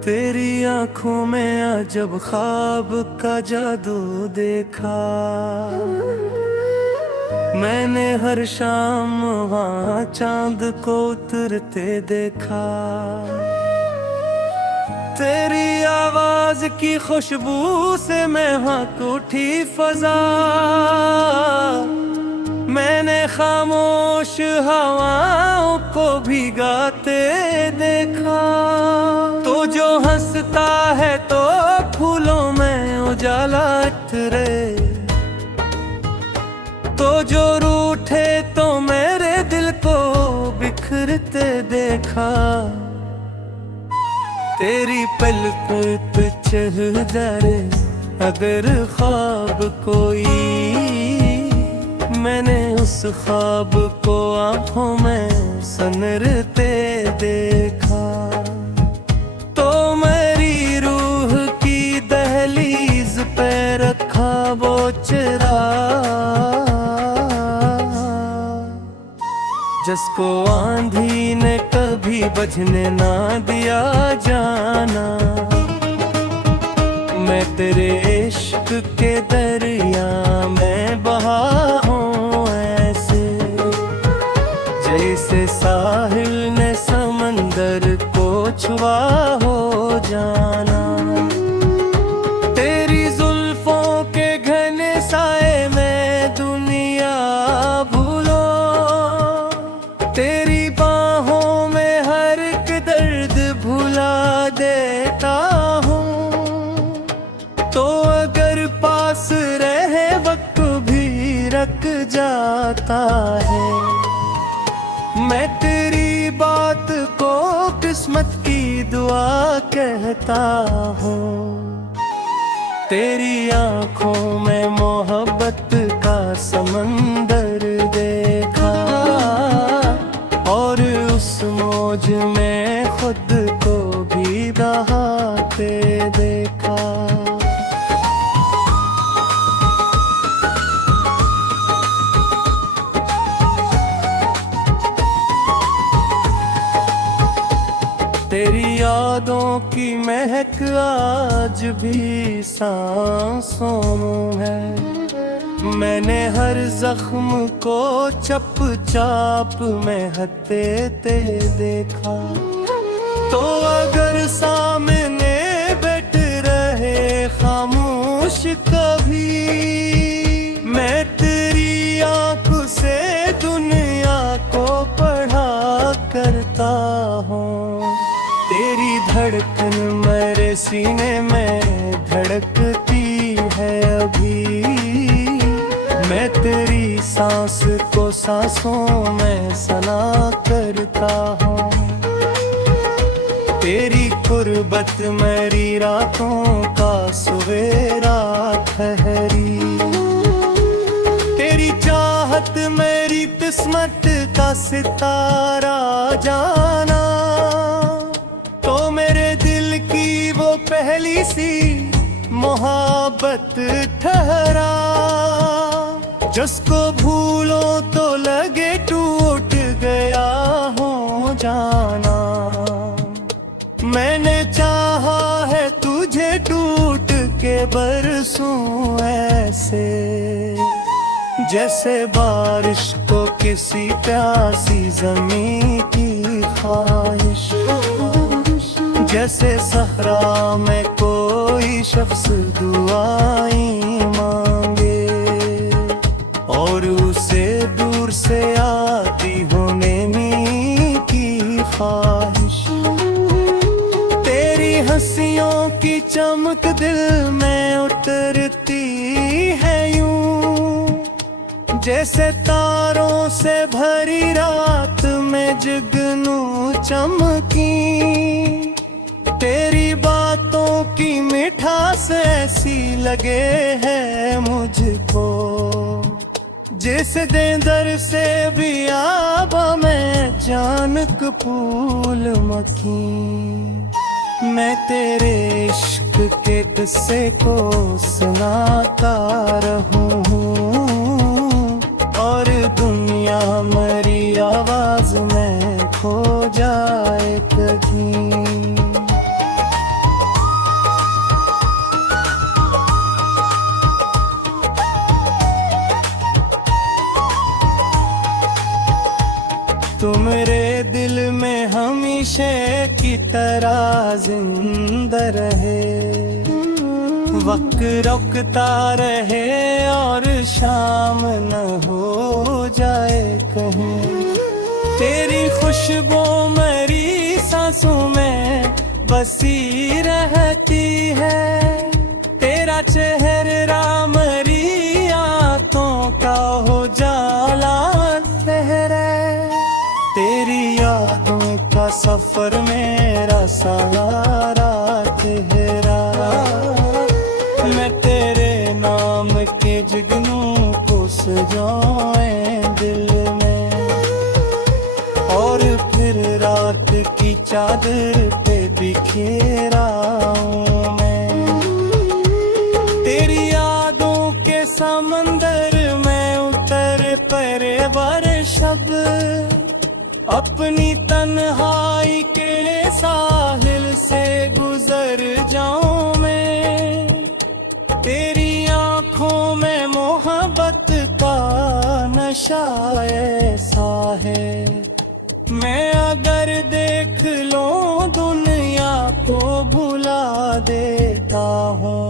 तेरी आंखों में अजब ख्वाब का जादू देखा, मैंने हर शाम वहाँ चांद को उतरते देखा। तेरी आवाज की खुशबू से महक उठी फजा, मैंने खामोश हवाओं को भिगाते देखा। तो जो हंसता है तो फूलों में उजाला उतरे, तो जो रूठे तो मेरे दिल को बिखरते देखा। तेरी पलकों पे चेहरे अगर ख्वाब कोई, मैंने उस ख्वाब को आंखों में सनरते देखा। तो मेरी रूह की दहलीज पे रखा वो चिराग, जिसको आंधी ने कभी बुझने ना दिया जाना। मैं तेरे इश्क के दरिया में बहा हूँ ऐसे, जैसे साहिल ने समंदर को छुआ हो जाना। तेरी जुल्फों के घने साए में दुनिया भूलो, तेरी बाहों में हर एक दर्द भुला देता हूँ। तो अगर पास रहे वक्त भी रख जाता है, मैं तेरी बात को किस्मत की दुआ कहता हूँ। तेरी आंखों में मोहब्बत का समंदर देखा, और उस मौज में खुद को भी बहाते देखा। तेरी यादों की महक आज भी सांसों में है, मैंने हर जख्म को चप चाप में हथेते देखा। तो अगर सामने बैठ रहे खामोश कभी, मैं तेरी आंख से दुनिया को पढ़ा करता हूँ। तेरी धड़कन मेरे सीने में धड़कती है अभी, मैं तेरी सांस को सांसों में सना करता हूँ। तेरी कुर्बत मेरी रातों का सवेरा ठहरी, तेरी चाहत मेरी किस्मत का सितारा जाना। तो मेरे दिल की वो पहली सी मोहब्बत ठहरा, जिसको भूलो तो लगे टूट गया हो जाना। मैंने चाहा है तुझे टूट के बरसूं ऐसे, जैसे बारिश को किसी प्यासी जमीन की ख्वाहिश, जैसे सहरा में कोई शख्स दुआएं मांगे, और उसे दूर से आती हो नेमी की ख्वाहिश। तेरी हंसियों की चमक दिल में उतरती है यूं, जैसे तारों से भरी रात में जुगनू चमकी। तेरी बातों की मिठास ऐसी लगे है मुझको, जिस देंदर से भी आबा में जानक फूल मखी। मैं तेरे इश्क के किस्से को सुनाता रहूं और दुनिया मेरी आवाज में खो जाए कहीं। तू मेरे दिल में हमेशा की तरह जिंदा रहे, वक्त रुकता रहे और शाम न हो जाए कहीं। तेरी खुशबू मेरी सांसों में बसी रहती है, तेरा चेहरा मेरी आंखों का हो जाला लहरे। तेरी यादों का सफर मेरा सहारा तेरा, मैं तेरे नाम के जुगनू को सजाए दिल में और फिर रात की चादर पे बिखेरा हूँ मैं। तेरी यादों के समंदर में उतर परे वर्षब, अपनी तन्हाई के साहिल से गुजर जाऊं मैं। तेरी आंखों में मोहब्बत का नशा ऐसा है, मैं अगर देख लूं दुनिया को भुला देता हूँ।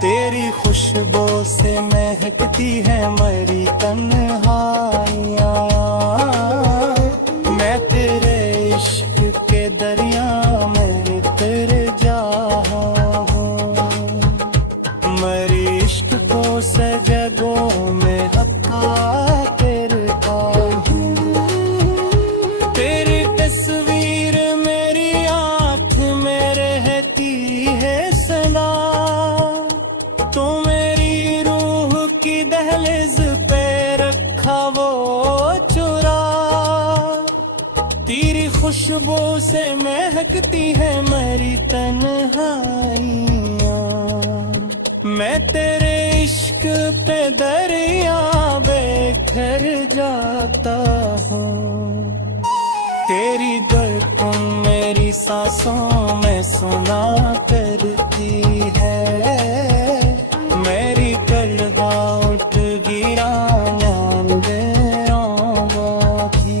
तेरी खुशबू से महकती है मेरी तन्हाइयाँ, मैं तेरे इश्क के दरिया में तर जाऊं हूँ। मेरी इश्क को सजगों में हक्का करता हूँ। तेरी तस्वीर मेरी आँख में रहती है सदा, तो मेरी रूह की दहलीज पे रखा वो चुरा। तेरी खुशबू से महकती है मेरी तन्हाइयाँ, मैं तेरे इश्क पे दरिया बेघर जाता हूँ। तेरी धड़कन मेरी सांसों में सुना करती है, मेरी गलगा उठ गिरा नींद आँखों की।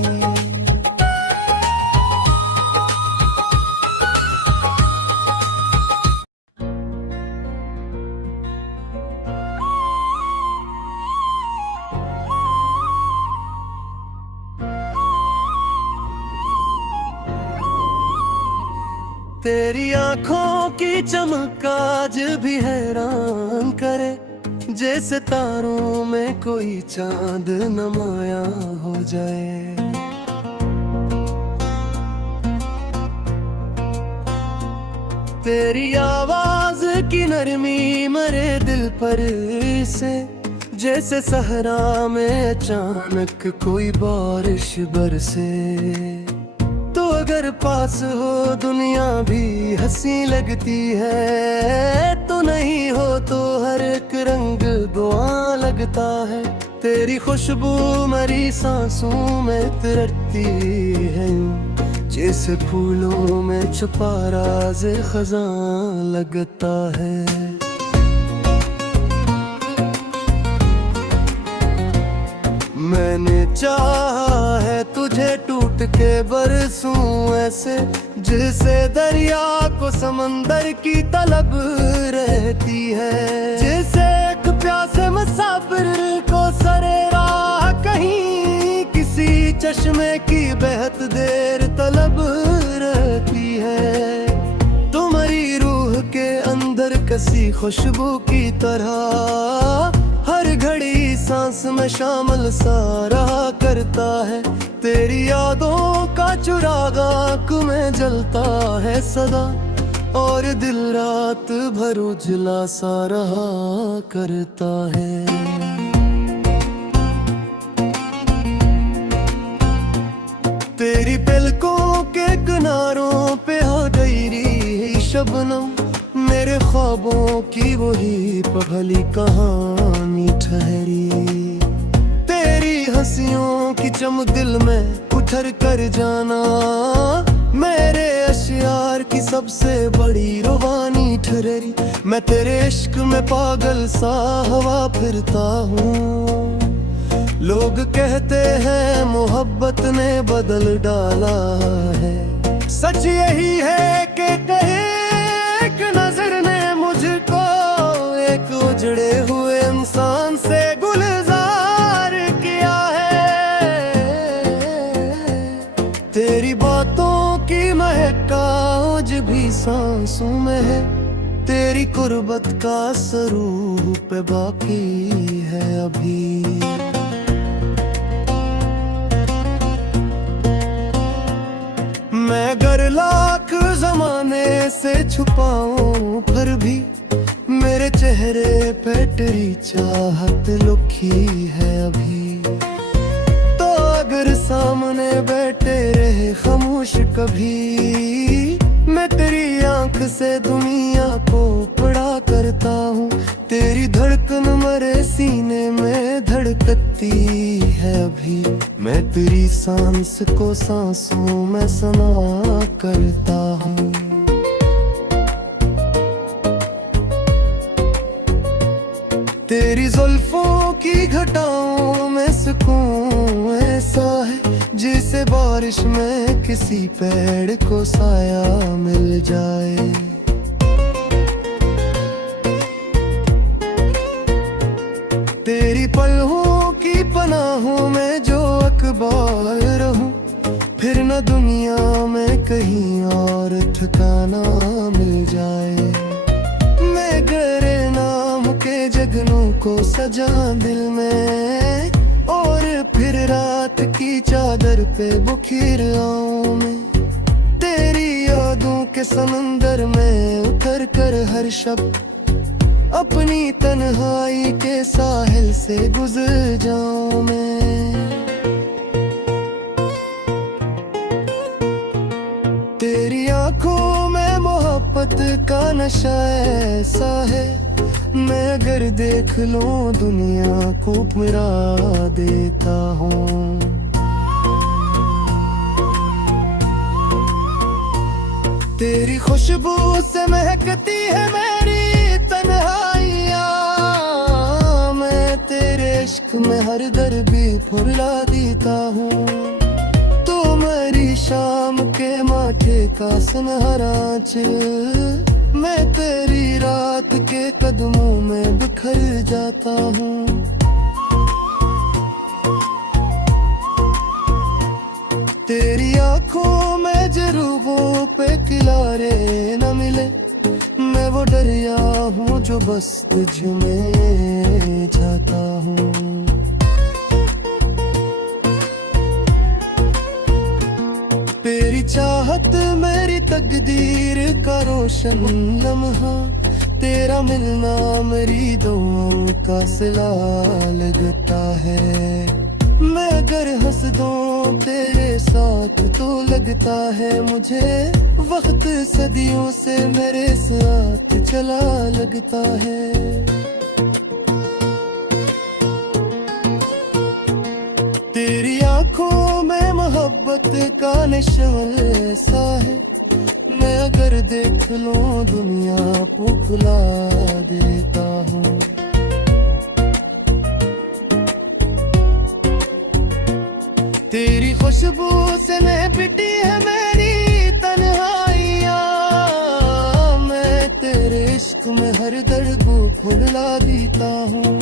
तेरी आंखों की चमक आज भी हैरान करे, जैसे तारों में कोई चांद नमाया हो जाए। तेरी आवाज की नरमी मेरे दिल पर से, जैसे सहरा में अचानक कोई बारिश बरसे। तो अगर पास हो दुनिया भी हंसी लगती है, तो नहीं हो तो हर एक रंग दुआ लगता है। तेरी खुशबू मेरी सांसों में तरती है, जैसे फूलों में छुपा राज खजां लगता है। मैंने चाहा है तुझे टूट के बरसूं ऐसे, जैसे दरिया को समंदर की तलब रहती है। जैसे एक प्यासे मुसाफिर को सरे राह कहीं किसी चश्मे की बेहद देर तलब रहती है। तुम्हारी रूह के अंदर कसी खुशबू की तरह हर घड़ी सांस में शामिल सा रहा करता है। तेरी यादों का चिराग आँख में जलता है सदा, और दिल रात भर उजला सा रहा करता है। तेरी पलकों के किनारों पे हो गहरी शबनम, मेरे ख्वाबों की वही पगली कहानी ठहरी। तेरी हंसियों की चमक दिल में उतर कर जाना, मेरे अशियार की सबसे बड़ी रुबानी ठहरी। मैं तेरे इश्क में पागल सा हवा फिरता हूँ। लोग कहते हैं मोहब्बत ने बदल डाला है, सच यही है कि कहे एक नजर ने मुझको एक उजड़े हुए इंसान से गुलजार किया है। तेरी बातों की महक आज भी सांसों में है, तेरी कुर्बत का स्वरूप बाकी है अभी। मैं गर लाख जमाने से छुपाऊं फिर भी मेरे चेहरे पे तेरी चाहत लुकी है अभी। तो अगर सामने बैठे रहे खामोश कभी, मैं तेरी आंख से दुनिया को पढ़ा करता हूँ। तेरी धड़कन मरे सीने में धड़कती है अभी, मैं तेरी सांस को सांसों में समा करता हूँ। तेरी जुल्फों की घटाओं में सुकून ऐसा है, जैसे बारिश में किसी पेड़ को साया मिल जाए। तेरी पलकों की पनाहों में जो अकबार रहूं, फिर न दुनिया में कहीं और ठिकाना मिल जाए। मैं गरे नाम के जगनों को सजा दिल में, और फिर रात की चादर पे बुखिर आऊं मैं। तेरी यादों के समंदर में उतर कर हर शब अपनी तन्हाई के साहिल से गुजर जाऊं मैं। तेरी आंखों में मोहब्बत का नशा ऐसा है, मैं अगर देख लूं दुनिया को मिरा देता हूँ। तेरी खुशबू से महकती है मेरी तन्हाइयाँ, मैं तेरे इश्क में हर दर्द भी फुला देता हूँ। तू मेरी शाम के माथे का सुनहरा आंचल, मैं तेरी रात के कदमों में बिखर जाता हूँ। तेरी आंखों में जरूबों पे किनारे न मिले, मैं वो दरिया हूँ जो बस तुझ में जाता हूँ। तेरी चाहत मेरी तकदीर का रोशन लम्हा, तेरा मिलना मेरी दुआओं का सिला लगता है। मैं अगर हंस दूं तेरे साथ तो लगता है मुझे वक्त सदियों से मेरे साथ चला लगता है। तेरी आंखों में मोहब्बत का नशा ऐसा है, मैं अगर देख लूं दुनिया को भुला देता हूँ। तेरी खुशबू से महकती है मेरी तन्हाइयाँ, मैं तेरे इश्क में हर दर्द को भुला देता हूँ।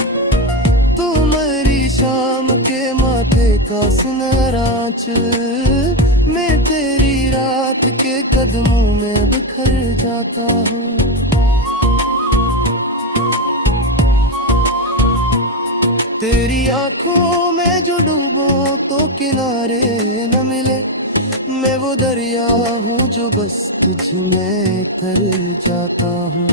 तू मेरी शाम के माथे का सुनहरा आंचल, मैं तेरी रात के कदमों में बिखर जाता हूँ। तेरी आंखों में जो डूबो तो किनारे न मिले, मैं वो दरिया हूँ जो बस तुझ में तर जाता हूँ।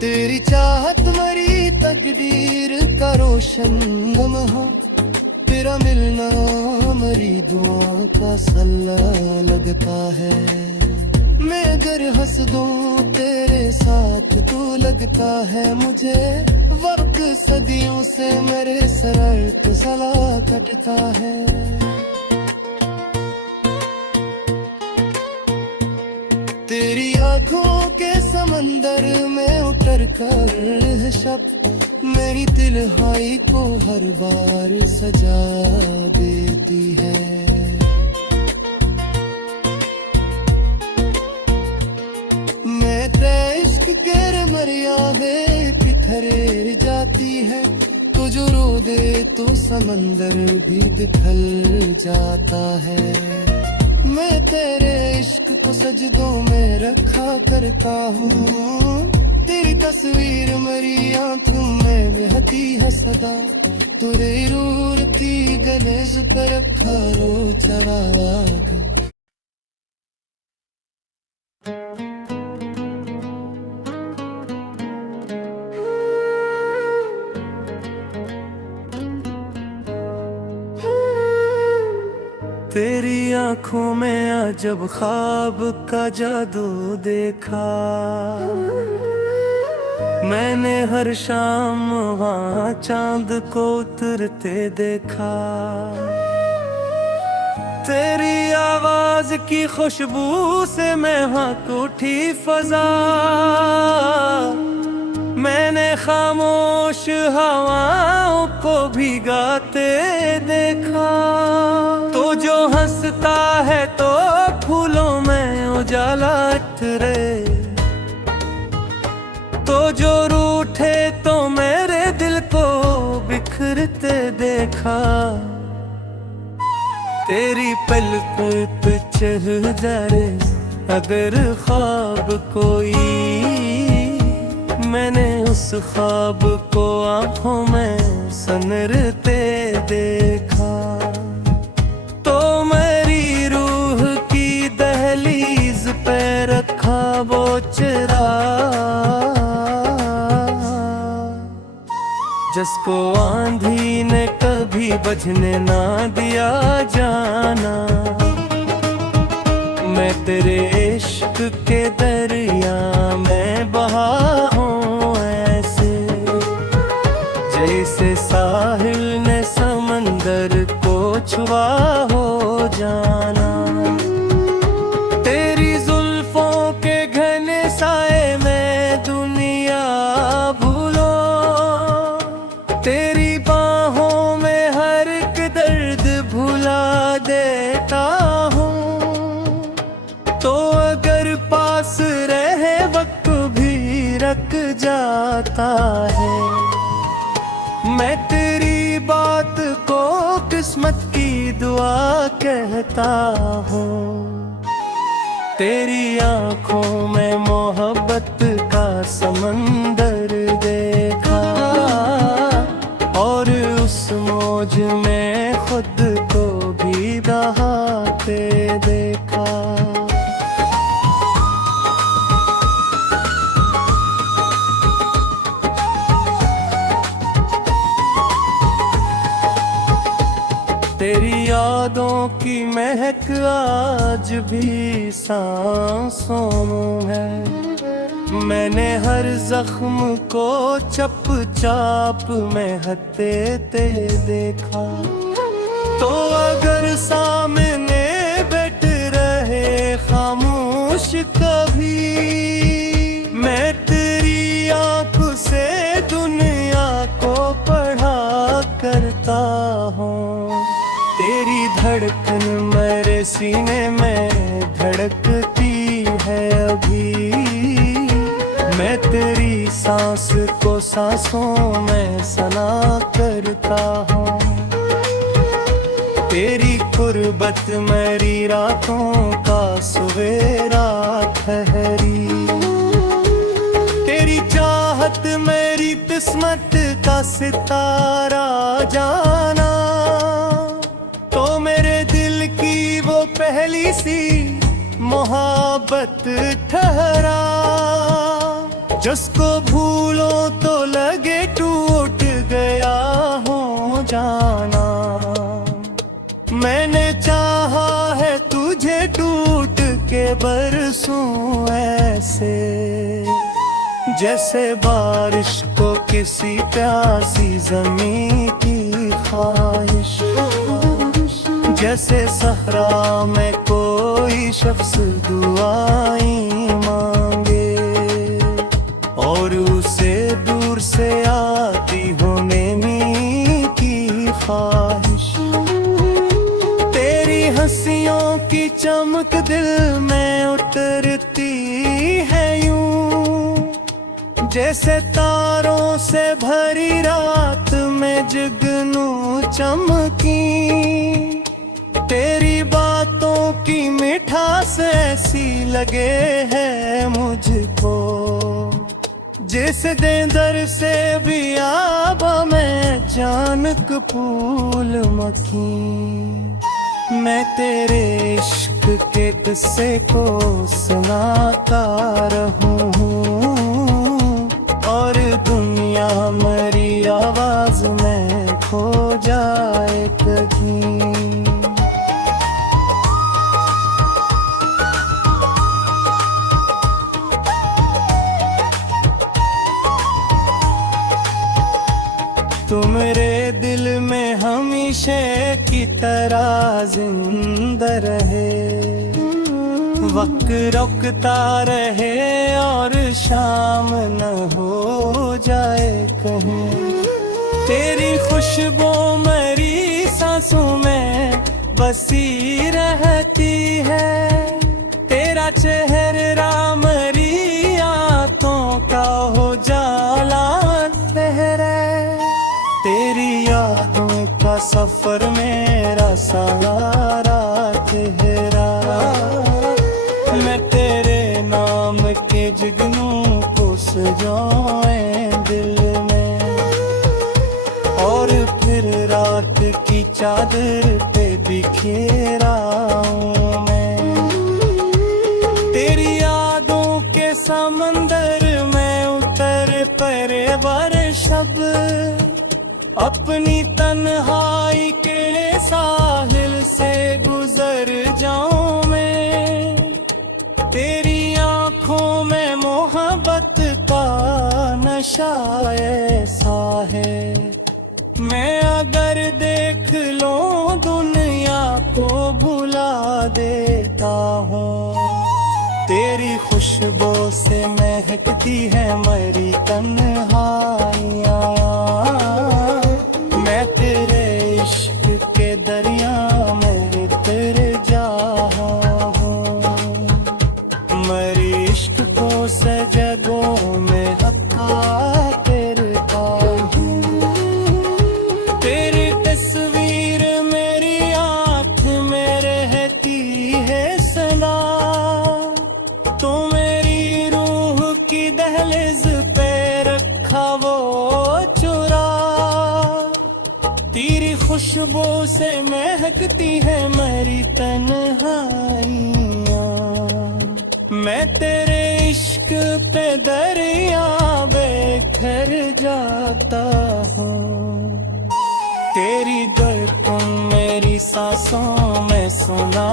तेरी चाहत मरी तकदीर का रोशन लम्हा, तेरा मिलना हमारी दुआओं का सल्ला लगता है। मैं अगर हंस दूं तेरे साथ तू लगता है मुझे। वक्त सदियों से मेरे सरल सला कटता है। तेरी आंखों के समंदर में उतर कर शब्द मेरी तिल्हाई को हर बार सजा देती है। मैं तेरे इश्क के मरियादे बिखरे जाती है। तू जो रो दे तो समंदर भी बिखर जाता है। मैं तेरे इश्क को सजदों में रखा करता हूँ। तेरी तस्वीर मेरी आंखों में बहती है सदा। तुरे रूर की गणेश पर रखा रो चढ़ावा। तेरी आंखों में अजब ख्वाब का जादू देखा। मैंने हर शाम वहाँ चांद को उतरते देखा। तेरी आवाज की खुशबू से महक उठी फजा। मैंने खामोश हवाओं को भिगाते देखा। तो जो हंसता है तो फूलों में उजाला उतरे। तो जो रूठे तो मेरे दिल को बिखरते देखा। तेरी पलकों पे चढ़ जाए अगर ख्वाब कोई। मैंने उस ख्वाब को आंखों में सनरते देखा। तो मेरी रूह की दहलीज पे रखा वो चिराग, जिसको आंधी ने कभी बुझने ना दिया जाना। मैं तेरे इश्क के दरिया में बहा हूँ ऐसे, जैसे साहिल ने समंदर को छुआ हो जाना। तेरी जुल्फों के घने साए में दुनिया भूलो। तेरी बाहों में हर एक दर्द भुला देता हूँ। तो अगर पास रहे वक्त भी रख जाता है। मैं तेरी बात को किस्मत की दुआ कहता हूँ। तेरी आंखों में मोहब्बत का समंदर देखा, और उस मौज में खुद को भी बहाते देखा। तेरी यादों की महक आज भी सांसों में है। मैंने हर जख्म को चप चाप में हथेते देखा। तो अगर सामने बैठ रहे खामोश कभी, मैं तेरी आंख से दुनिया को पढ़ा करता हूँ। तेरी धड़कन मेरे सीने में धड़कती है अभी। मैं तेरी सांस को सांसों में सना करता हूँ। तेरी कुर्बत मेरी रातों का सवेरा ठहरी। तेरी चाहत मेरी किस्मत का सितारा जाना। तो मेरे दिल की वो पहली सी मोहब्बत ठहरा, जिसको भूलो तो लगे टूट गया हो जाना। मैंने बरसूं ऐसे, जैसे बारिश को किसी प्यासी ज़मीं की ख्वाहिश, जैसे सहरा में कोई शख्स दुआएं मांगे और उसे दूर से आती हो नेमी की ख्वाहिश। तेरी हंसियों की चमक दिल में उतरती है यूं, जैसे तारों से भरी रात में जुगनू चमकी। तेरी बातों की मिठास ऐसी लगे है मुझको, जिस देंदर से भी आबा में जानक फूल मखी। मैं तेरे इश्क के किस्से को सुनाता रहूं और दुनिया मेरी आवाज में खो जाए कहीं। तू मेरे दिल में हमेशा की तरह जिंदा रहे, वक्त रुकता रहे और शाम न हो जाए कहीं। तेरी खुशबू मेरी सांसों में बसी रहती है, तेरा चेहरा मेरी आंखों का हो जाला लहरे। तेरी यादों का सफर मेरा सहारा तेरा, मैं तेरे नाम के जुगनू को सजाए दिल में और फिर रात की चादर पे बिखेरा हूँ मैं। तेरी यादों के समंदर में उतर परे बरशब, अपनी तन्हाई के साहिल से गुजर जाऊं मैं। तेरी आंखों में मोहब्बत का नशा ऐसा है, मैं अगर देख लूं दुनिया को भुला देता हूँ। तेरी खुशबू से महकती है मेरी तन्हाइयाँ, मैं तेरे इश्क के दरिया में उतर जाऊं हूँ। मेरी इश्क को सजदों में हक्का करता हूँ। तेरी तस्वीर मेरी आँख में रहती है सदा, तो मेरी रूह की दहलीज पे रखा वो चुरा। तेरी खुशबू से महकती है मेरी तन्हाइयाँ, मैं तेरे इश्क पे दरिया बेघर जाता हूँ। तेरी धड़कन मेरी सांसों में सुना